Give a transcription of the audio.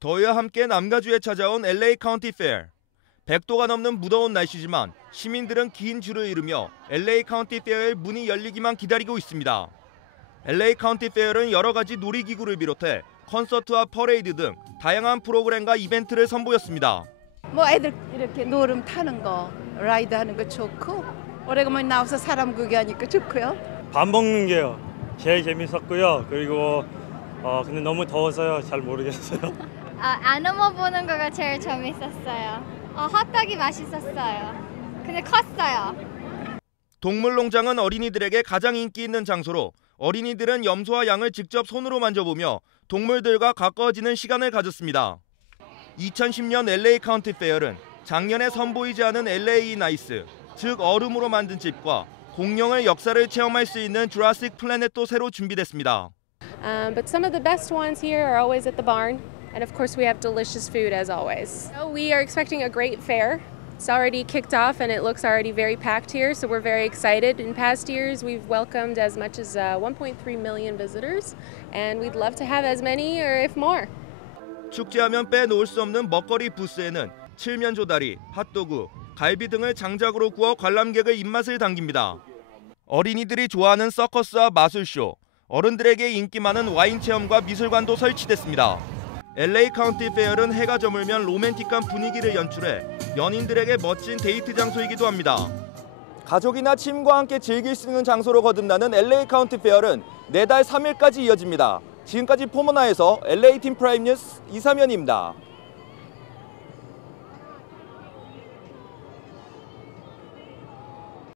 더위와 함께 남가주에 찾아온 LA 카운티 페어. 100도가 넘는 무더운 날씨지만 시민들은 긴 줄을 이루며 LA 카운티 페어의 문이 열리기만 기다리고 있습니다. LA 카운티 페어는 여러 가지 놀이기구를 비롯해 콘서트와 퍼레이드 등 다양한 프로그램과 이벤트를 선보였습니다. 뭐 애들 이렇게 노름 타는 거, 라이드 하는 거 좋고 오래간만에 나와서 사람 구경하니까 좋고요. 밥 먹는 게요. 제일 재밌었고요. 그리고 어 근데 너무 더워서요. 잘 모르겠어요. 아, 아노모 보는 거가 제일 재밌었어요. 어, 핫도기 맛있었어요. 근데 컸어요. 동물농장은 어린이들에게 가장 인기 있는 장소로 어린이들은 염소와 양을 직접 손으로 만져보며 동물들과 가까워지는 시간을 가졌습니다. 2010년 LA 카운티 페어는 작년에 선보이지 않은 LA 나이스, 즉 얼음으로 만든 집과 공룡의 역사를 체험할 수 있는 주라식 플래넷도 새로 준비됐습니다. Um, but some of the best ones here are always at the barn. And of course, we have delicious food as always. So we are expecting a great fair. It's already kicked off and it looks already very packed here, so we're very excited. In past years, we've welcomed as much as uh, 1.3 million visitors, and we'd love to have as many or if more. 축제하면 빼놓을 수 없는 먹거리 부스에는 칠면 조다리, 핫도그, 갈비 등을 장작으로 구워 관람객의 입맛을 당깁니다. 어린이들이 좋아하는 서커스와 마술쇼, 어른들에게 인기 많은 와인 체험과 미술관도 설치됐습니다. LA 카운티 페어는 해가 저물면 로맨틱한 분위기를 연출해 연인들에게 멋진 데이트 장소이기도 합니다. 가족이나 친구와 함께 즐길 수 있는 장소로 거듭나는 LA 카운티 페어는 내달 3일까지 이어집니다. 지금까지 포모나에서 LA 팀 프라임 뉴스 이사면입니다.